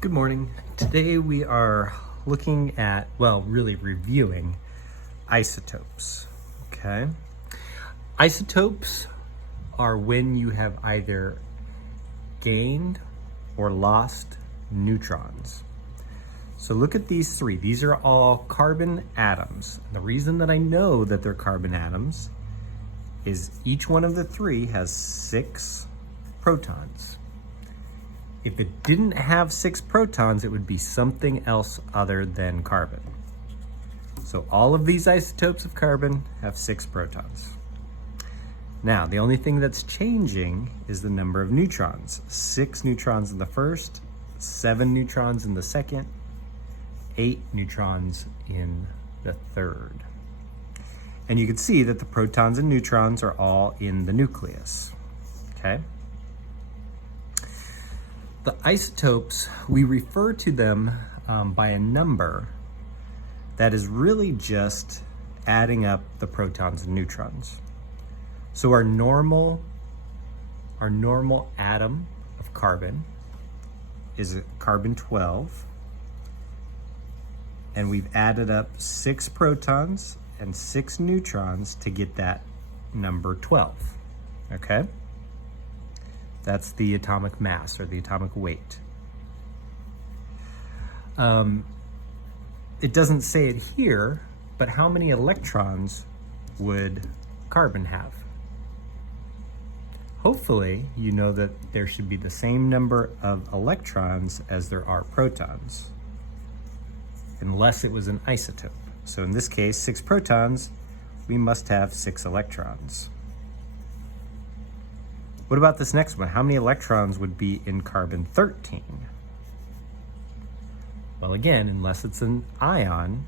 Good morning. Today we are looking at, well, really reviewing isotopes, okay? Isotopes are when you have either gained or lost neutrons. So look at these three. These are all carbon atoms. The reason that I know that they're carbon atoms is each one of the three has 6 protons. If it didn't have 6 protons, it would be something else other than carbon. So all of these isotopes of carbon have 6 protons. Now, the only thing that's changing is the number of neutrons. 6 neutrons in the first, 7 neutrons in the second, 8 neutrons in the third. And you can see that the protons and neutrons are all in the nucleus, okay? The isotopes, we refer to them by a number that is really just adding up the protons and neutrons. So our normal atom of carbon is carbon 12, and we've added up 6 protons and 6 neutrons to get that number 12, okay? That's the atomic mass or the atomic weight. It doesn't say it here, but how many electrons would carbon have? Hopefully, you know that there should be the same number of electrons as there are protons, unless it was an isotope. So in this case, 6 protons, we must have 6 electrons. What about this next one? How many electrons would be in carbon 13? Well, again, unless it's an ion,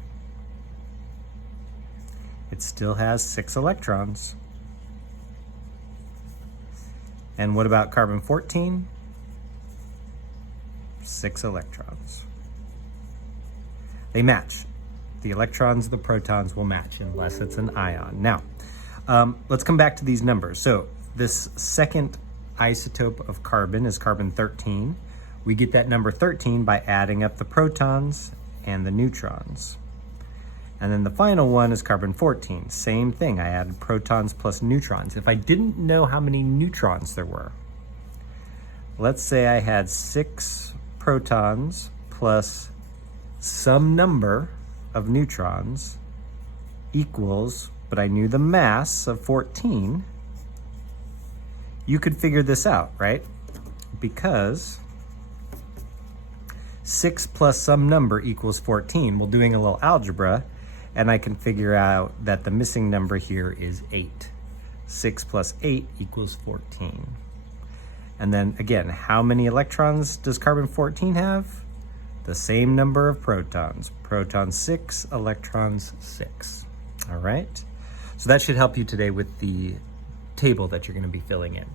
it still has 6 electrons. And what about carbon 14? 6 electrons. They match. The electrons and the protons will match unless it's an ion. Now, let's come back to these numbers. So this second isotope of carbon is carbon 13. We get that number 13 by adding up the protons and the neutrons. And then the final one is carbon 14. Same thing, I added protons plus neutrons. If I didn't know how many neutrons there were, let's say I had 6 protons plus some number of neutrons equals, but I knew the mass of 14, you could figure this out, right? Because 6 plus some number equals 14. Well, doing a little algebra, and I can figure out that the missing number here is 8. 6 plus 8 equals 14. And then again, how many electrons does carbon 14 have? The same number of protons. Protons 6, electrons 6. All right? So that should help you today with the table that you're going to be filling in.